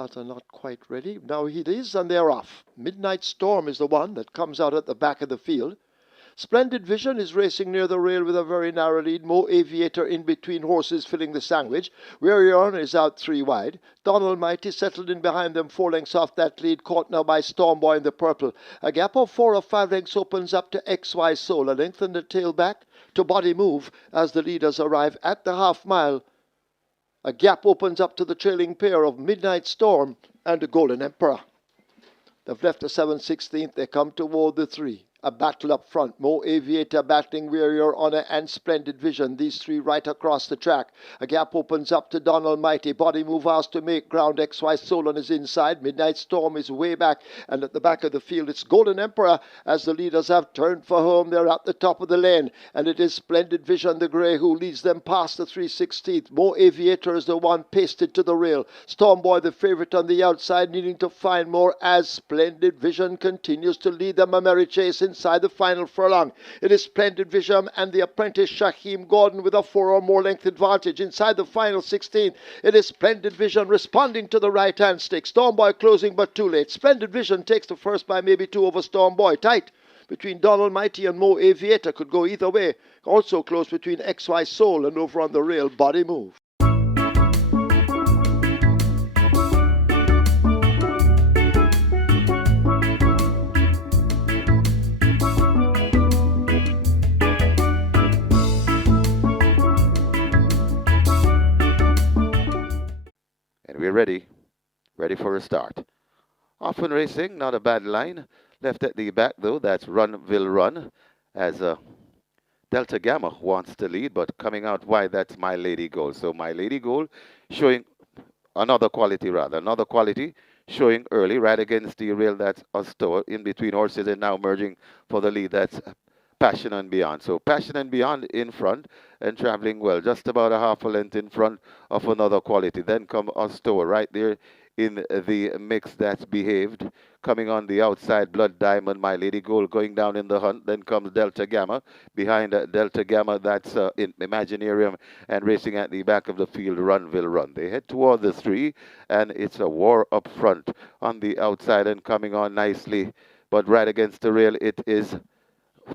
Starter not quite ready. Now it is, and they're off. Midnight Storm is the one that comes out at the back of the field. Splendid Vision is racing near the rail with a very narrow lead. Mo Aviator in between horses filling the sandwich. Weary On is out 3 wide. Donald Mighty settled in behind them 4 lengths off that lead, caught now by Stormboy in the purple. A gap of 4 or 5 lengths opens up to XY Soul. A length and a tail back to Body Move as the leaders arrive at the half mile. A gap opens up to the trailing pair of Midnight Storm and the Golden Emperor. They've left the 7/16th. They come toward the 3. A battle up front. Mo Aviator battling Wearier Honor and Splendid Vision. These 3 right across the track. A gap opens up to Donald Mighty. Body Move has to make ground. XY Soul on his inside. Midnight Storm is way back. And at the back of the field, it's Golden Emperor as the leaders have turned for home. They're at the top of the lane. And it is Splendid Vision, the grey, who leads them past the 3/16th. Mo Aviator is the one pasted to the rail. Stormboy, the favourite on the outside, needing to find more as Splendid Vision continues to lead them a merry chase inside the final furlong. It is Splendid Vision and the apprentice Shaheem Gordon with a 4 or more length advantage inside the final 16. It is Splendid Vision responding to the right hand stick. Stormboy closing but too late. Splendid Vision takes the first by maybe 2 over Stormboy. Tight between Donald Mighty and Mo Aviator, could go either way. Also close between XY Soul and over on the rail Body Move. We're ready for a start. Often Racing, not a bad line. Left at the back though, that's Run Will Run, as Delta Gamma wants to lead, but coming out wide, that's My Lady Gold. So My Lady Gold showing another quality, showing early, right against the rail, that's Ostoa, in between horses and now merging for the lead, that's Passion and Beyond. So Passion and Beyond in front and traveling well, just about a half a length in front of another quality. Then come Ostoa right there in the mix, that's Behaved. Coming on the outside, Blood Diamond, My Lady Gold going down in the hunt. Then comes Delta Gamma. Behind Delta Gamma, that's in Imaginarium, and racing at the back of the field, Run Will Run. They head toward the 3, and it's a war up front on the outside and coming on nicely. But right against the rail, it is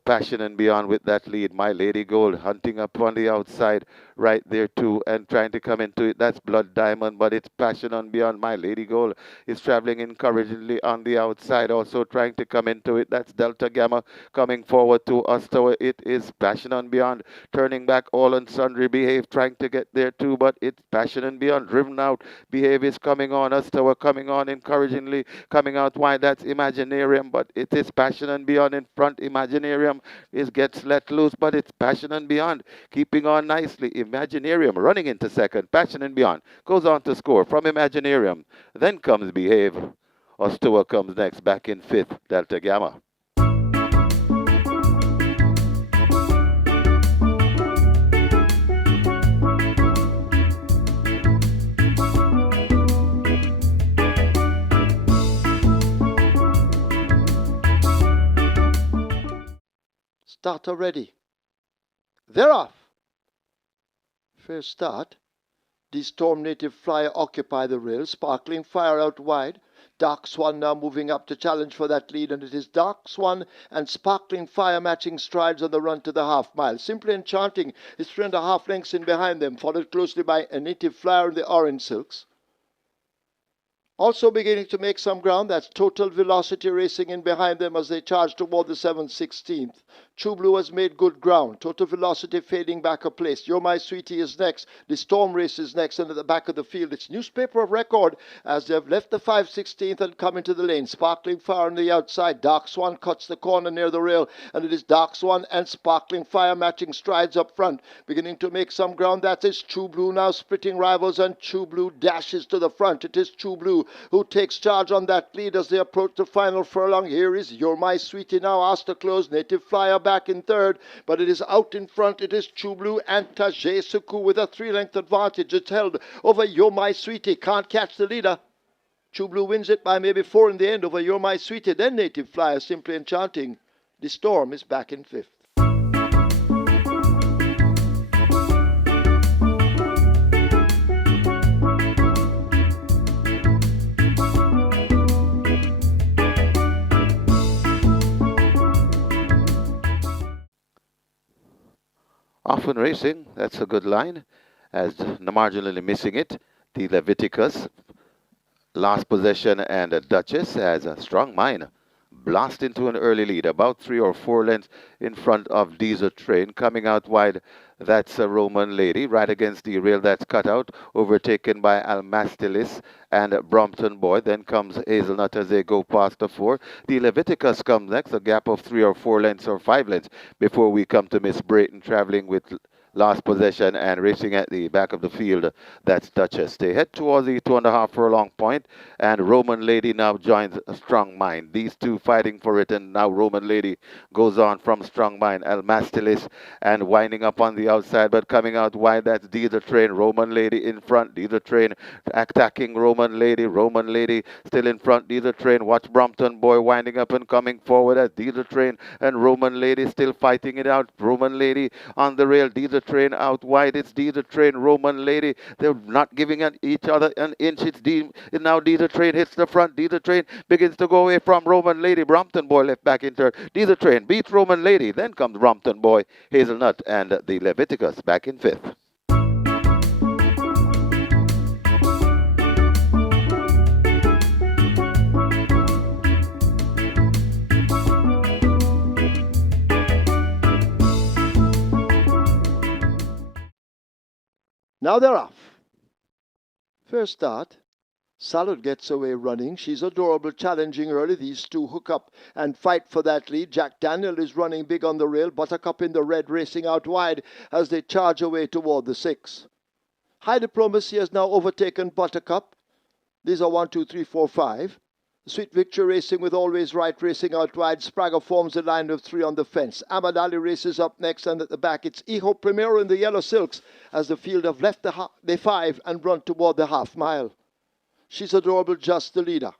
Passion and Beyond with that lead. My Lady Gold hunting up on the outside right there too and trying to come into it. That's Blood Diamond, but it's Passion and Beyond. My Lady Gold is traveling encouragingly on the outside, also trying to come into it. That's Delta Gamma coming forward to Ostoa. It is Passion and Beyond turning back, all and sundry. Behave trying to get there too, but it's Passion and Beyond driven out. Behave is coming on. Ostoa coming on encouragingly, coming out wide. That's Imaginarium, but it is Passion and Beyond in front. Imaginarium gets let loose, but it's Passion and Beyond keeping on nicely. Imaginarium running into second. Passion and Beyond goes on to score from Imaginarium. Then comes Behave. Ostoa comes next, back in 5th, Delta Gamma. Starter ready. They're off. Fair start. The Storm Native Flyer occupy the rail. Sparkling Fire out wide. Dark Swan now moving up to challenge for that lead, and it is Dark Swan and Sparkling Fire matching strides on the run to the half mile. Simply Enchanting is 3.5 lengths in behind them, followed closely by a Native Flyer in the orange silks. Also beginning to make some ground, that's Total Velocity racing in behind them as they charge toward the 7/16th. True Blue has made good ground. Total Velocity fading back a place. You're My Sweetie is next. The Storm Race is next, and at the back of the field, it's Newspaper of Record as they've left the 5/16th and come into the lane. Sparkling Fire on the outside. Dark Swan cuts the corner near the rail, and it is Dark Swan and Sparkling Fire matching strides up front. Beginning to make some ground, that is True Blue now splitting rivals, and True Blue dashes to the front. It is True Blue who takes charge on that lead as they approach the final furlong. Here is You're My Sweetie now asked to close. Native Flyer back in 3rd, but it is out in front. It is True Blue and Tajay Suku with a 3-length advantage. It's held over You're My Sweetie. Can't catch the leader. True Blue wins it by maybe 4 in the end over You're My Sweetie. Then Native Flyer Simply Enchanting. The Storm is back in 5th. Often Racing, that's a good line, as marginally missing it. The Leviticus, last possession, and Duchess has a strong mind. Blast into an early lead, about 3 or 4 lengths in front of Diesel Train. Coming out wide, that's a Roman Lady, right against the rail, that's cut out, overtaken by Almastilis and Brompton Boy. Then comes Hazelnut as they go past the 4. The Leviticus comes next, a gap of 3 or 4 lengths or 5 lengths before we come to Miss Brayton, traveling with last possession and racing at the back of the field. That's Duchess. They head towards the 2.5 furlong point, and Roman Lady now joins Strong Mind. These two fighting for it, and now Roman Lady goes on from Strong Mind. Almastilis and winding up on the outside, but coming out wide, that's Diesel Train. Roman Lady in front. Diesel Train attacking Roman Lady. Roman Lady still in front. Diesel Train. Watch Brompton Boy winding up and coming forward as Diesel Train and Roman Lady still fighting it out. Roman Lady on the rail. Diesel Train out wide. It's Diesel Train, Roman Lady. They're not giving each other an inch. It's now Diesel Train hits the front. Diesel Train begins to go away from Roman Lady. Brompton Boy left back in third. Diesel Train beats Roman Lady. Then comes Brompton Boy, Hazelnut, and the Leviticus back in fifth. Now they're off. First start. Salad gets away running. She's adorable, challenging early. These two hook up and fight for that lead. Jack Daniel is running big on the rail. Buttercup in the red racing out wide as they charge away toward the 6. High Diplomacy has now overtaken Buttercup. These are 1, 2, 3, 4, 5. Sweet Victory racing with Always Right racing out wide. Sprague forms a line of 3 on the fence. Amadali races up next, and at the back it's Hijo Primero in the yellow silks as the field have left the 5 and run toward the half mile. She's adorable, just the leader.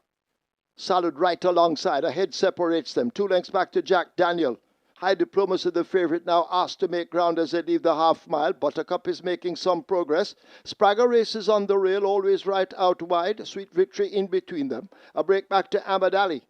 Salad right alongside. A head separates them. 2 lengths back to Jack Daniel. High Diplomacy, the favourite, now asked to make ground as they leave the half mile. Buttercup is making some progress. Sprague races on the rail, Always Right out wide. Sweet Victory in between them. A break back to Amadali.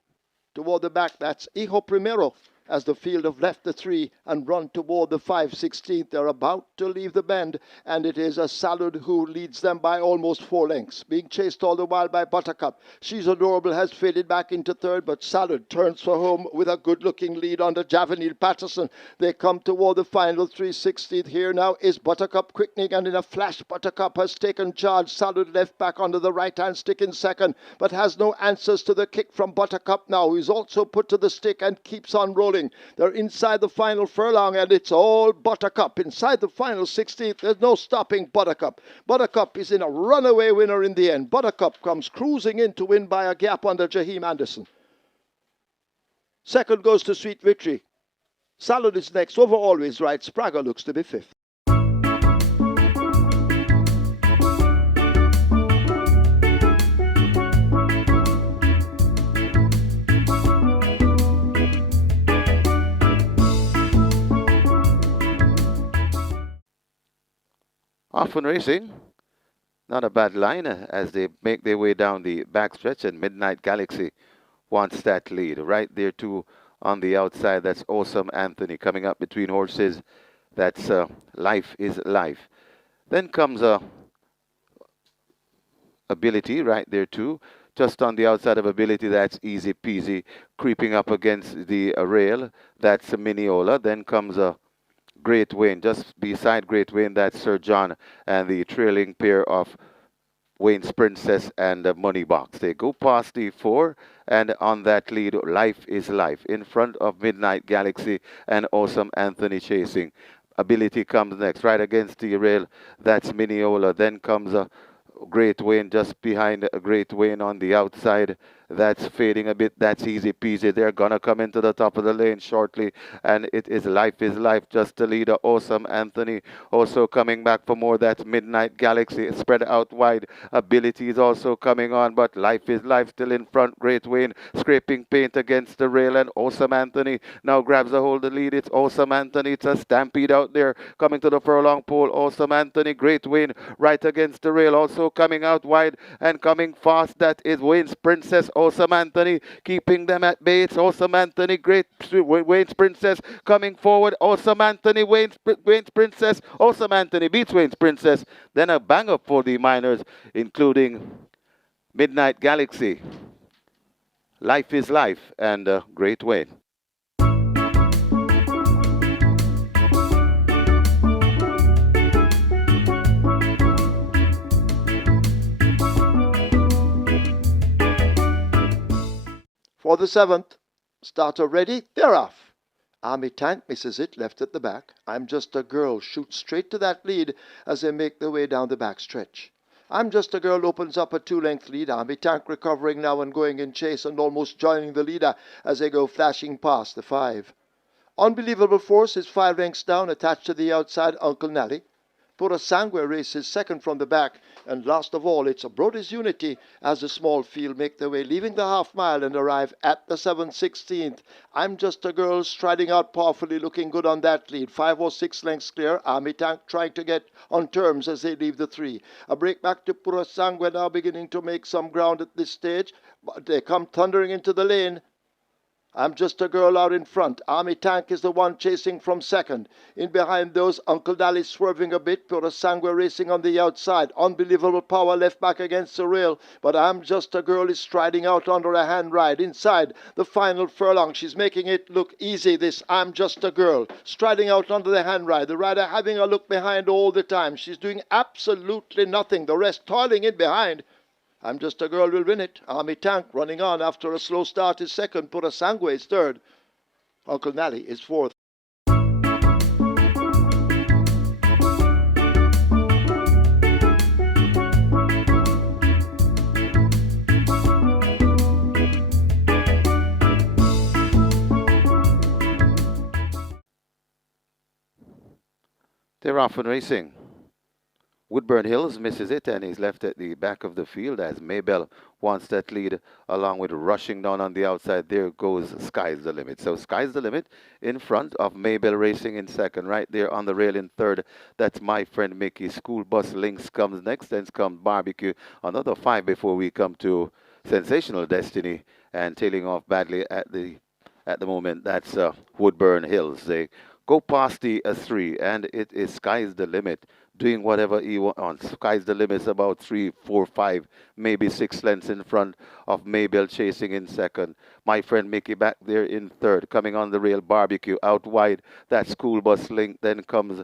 Toward the back, that's Hijo Primero as the field have left the 3 and run toward the 5/16. They're about to leave the bend, and it is a Salad who leads them by almost 4 lengths, being chased all the while by Buttercup. She's Adorable has faded back into third, but Salad turns for home with a good-looking lead under Javanil Patterson. They come toward the final 3/16. Here now is Buttercup quickening, and in a flash, Buttercup has taken charge. Salad left back under the right-hand stick in second, but has no answers to the kick from Buttercup now, who's also put to the stick and keeps on rolling. They're inside the final furlong, and it's all Buttercup. Inside the final 16th, there's no stopping Buttercup. Buttercup is in a runaway winner in the end. Buttercup comes cruising in to win by a gap under Jaheim Anderson. Second goes to Sweet Victory. Salad is next, over Always Right. Sprague looks to be fifth. Often Racing, not a bad line as they make their way down the backstretch, and Midnight Galaxy wants that lead. Right there too on the outside, that's Awesome Anthony coming up between horses. That's Life is Life. Then comes Ability right there too. Just on the outside of Ability, that's Easy Peasy creeping up against the rail. That's Mineola. Then comes Great Wayne. Just beside Great Wayne, that's Sir John and the trailing pair of Wayne's Princess and Money Box. They go past the 4, and on that lead, Life is Life. In front of Midnight Galaxy and Awesome Anthony chasing. Ability comes next, right against the rail. That's Mineola. Then comes Great Wayne just behind Great Wayne on the outside. That's fading a bit. That's Easy Peasy. They're going to come into the top of the lane shortly. And it is Life, just the leader. Awesome Anthony also coming back for more. That's Midnight Galaxy. Spread out wide. Ability is also coming on. But Life is Life still in front. Great Wayne scraping paint against the rail. And Awesome Anthony now grabs a hold of the lead. It's Awesome Anthony. It's a stampede out there. Coming to the furlong pole. Awesome Anthony. Great Wayne right against the rail. Also coming out wide and coming fast. That is Wayne's Princess. Awesome Anthony keeping them at bay. It's Awesome Anthony, great Wayne's Princess coming forward. Awesome Anthony, Wayne's Princess. Awesome Anthony beats Wayne's Princess. Then a banger for the minors, including Midnight Galaxy, Life is Life, and Great Wayne. For the 7th, starter ready, they're off. Army Tank misses it, left at the back. I'm Just a Girl shoots straight to that lead as they make their way down the back stretch. I'm Just a Girl opens up a 2-length lead. Army Tank recovering now and going in chase and almost joining the leader as they go flashing past the 5. Unbelievable Force is 5 lengths down, attached to the outside, Uncle Nally. Pura Sangue races second from the back, and last of all, it's a Brody's Unity as the small field make their way, leaving the half-mile and arrive at the 7/16th. I'm Just a Girl striding out powerfully, looking good on that lead. 5 or 6 lengths clear. Army Tank trying to get on terms as they leave the 3. A break back to Pura Sangue now beginning to make some ground at this stage, but they come thundering into the lane. I'm Just a Girl out in front. Army Tank is the one chasing from second. In behind those, Uncle Dally swerving a bit. Pura Sangue racing on the outside. Unbelievable Power left back against the rail. But I'm Just a Girl is striding out under a hand ride. Inside the final furlong, she's making it look easy, this I'm Just a Girl. Striding out under the hand ride. The rider having a look behind all the time. She's doing absolutely nothing. The rest toiling in behind. I'm Just a Girl will win it. Army Tank running on after a slow start is second. Pura Sangue is third. Uncle Nally is fourth. They're off and racing. Woodburn Hills misses it and he's left at the back of the field as Maybell wants that lead along with rushing down on the outside. There goes Sky's the Limit. So Sky's the Limit in front of Maybell racing in second. Right there on the rail in third. That's My Friend Mickey. School Bus Links comes next. Then comes Barbecue. Another 5 before we come to Sensational Destiny. And tailing off badly at the moment. That's Woodburn Hills. They go past the 3 and it is Sky's the Limit. Doing whatever he wants. Sky's the Limit about 3, 4, 5, maybe 6 lengths in front of Maybell chasing in second. My Friend Mickey back there in third. Coming on the rail, Barbecue out wide. That School Bus Link. Then comes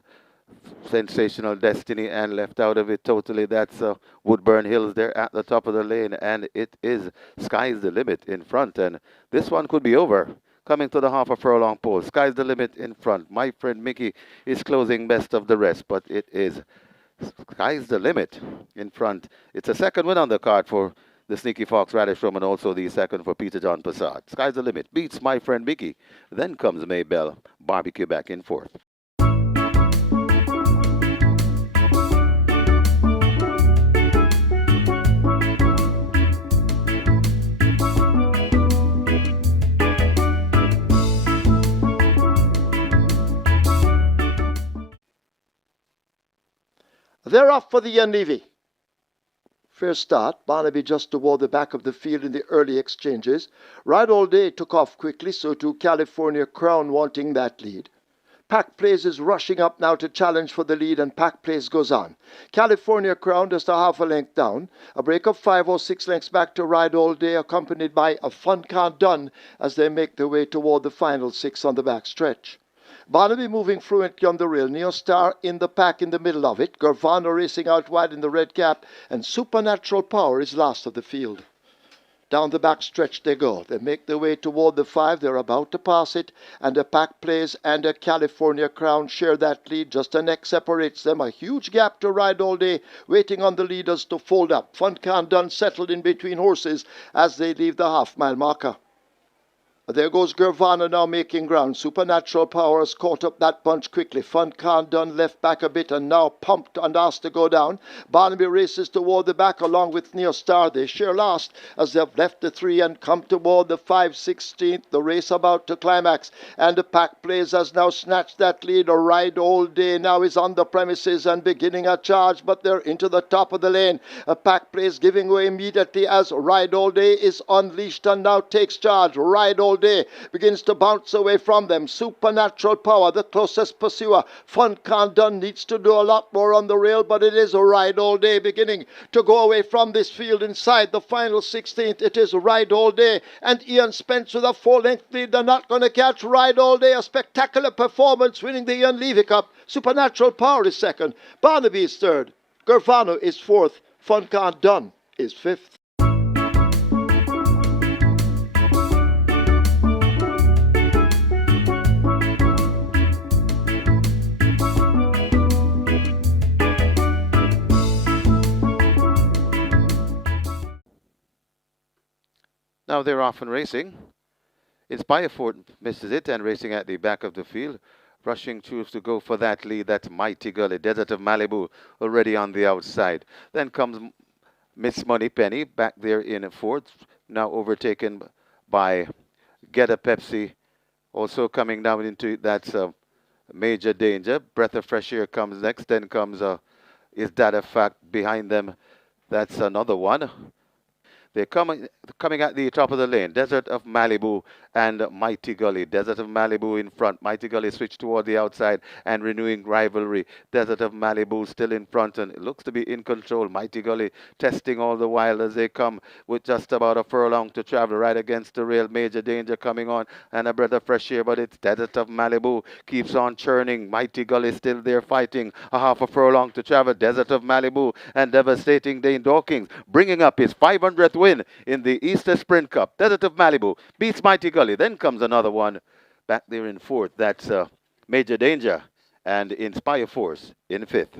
Sensational Destiny and left out of it totally. That's Woodburn Hills there at the top of the lane. And it is Sky's the Limit in front. And this one could be over. Coming to the half a furlong pole. Sky's the Limit in front. My Friend Mickey is closing best of the rest, but it is Sky's the Limit in front. It's a second win on the card for the Sneaky Fox Radish Rum and also the second for Peter John Passad. Sky's the Limit beats My Friend Mickey. Then comes Maybell. Barbecue back in fourth. They're off for the Yenlevy. Fair start. Barnaby just toward the back of the field in the early exchanges. Ride All Day took off quickly, so too California Crown wanting that lead. Pack Place is rushing up now to challenge for the lead, and Pack Place goes on. California Crown just a half a length down. A break of 5 or 6 lengths back to Ride All Day, accompanied by A Fun Can't Done as they make their way toward the final 6 on the back stretch. Barnaby moving fluently on the rail. Neostar in the pack in the middle of it. Gurvana racing out wide in the red cap. And Supernatural Power is last of the field. Down the back stretch they go. They make their way toward the 5. They're about to pass it. And a Pack Plays and a California Crown share that lead. Just a neck separates them. A huge gap to Ride All Day. Waiting on the leaders to fold up. Fun Can't Done settled in between horses as they leave the half-mile marker. There goes Gervana now making ground. Supernatural Power has caught up that bunch quickly. Fun Khan done left back a bit and now pumped and asked to go down. Barnaby races toward the back along with Neo Star. They share last as they've left the 3 and come toward the 5/16th. The race about to climax. And the pack plays has now snatched that lead. A Ride All Day now is on the premises and beginning a charge, but they're into the top of the lane. A pack plays giving way immediately as Ride All Day is unleashed and now takes charge. Ride All Day begins to bounce away from them. Supernatural Power, the closest pursuer. Fun Khan Done needs to do a lot more on the rail, but it is a Ride All Day beginning to go away from this field inside the final 16th. It is Ride All Day and Ian Spence with a 4-length lead. They're not going to catch Ride All Day. A spectacular performance winning the Ian Levy Cup. Supernatural Power is second. Barnaby is third. Gervano is fourth. Fun Khan Done is fifth. Now they're off and racing. Inspirefort misses it and racing at the back of the field. Rushing choose to go for that lead. That's Mighty Gully. Desert of Malibu already on the outside. Then comes Miss Money Penny back there in fourth. Now overtaken by Get a Pepsi. Also coming down into it, that's Major Danger. Breath of Fresh Air comes next. Then comes Is That a Fact behind them. That's another one. They're coming at the top of the lane. Desert of Malibu and Mighty Gully. Desert of Malibu in front. Mighty Gully switched toward the outside and renewing rivalry. Desert of Malibu still in front and it looks to be in control. Mighty Gully testing all the while as they come with just about a furlong to travel right against the rail. Major Danger coming on and a breath of fresh air, but it's Desert of Malibu keeps on churning. Mighty Gully still there fighting. A half a furlong to travel. Desert of Malibu and devastating Dane Dawkins bringing up his 500th win in the Easter Sprint Cup. Desert of Malibu beats Mighty Gully. Then comes another one back there in fourth. That's Major Danger and Inspire Force in fifth.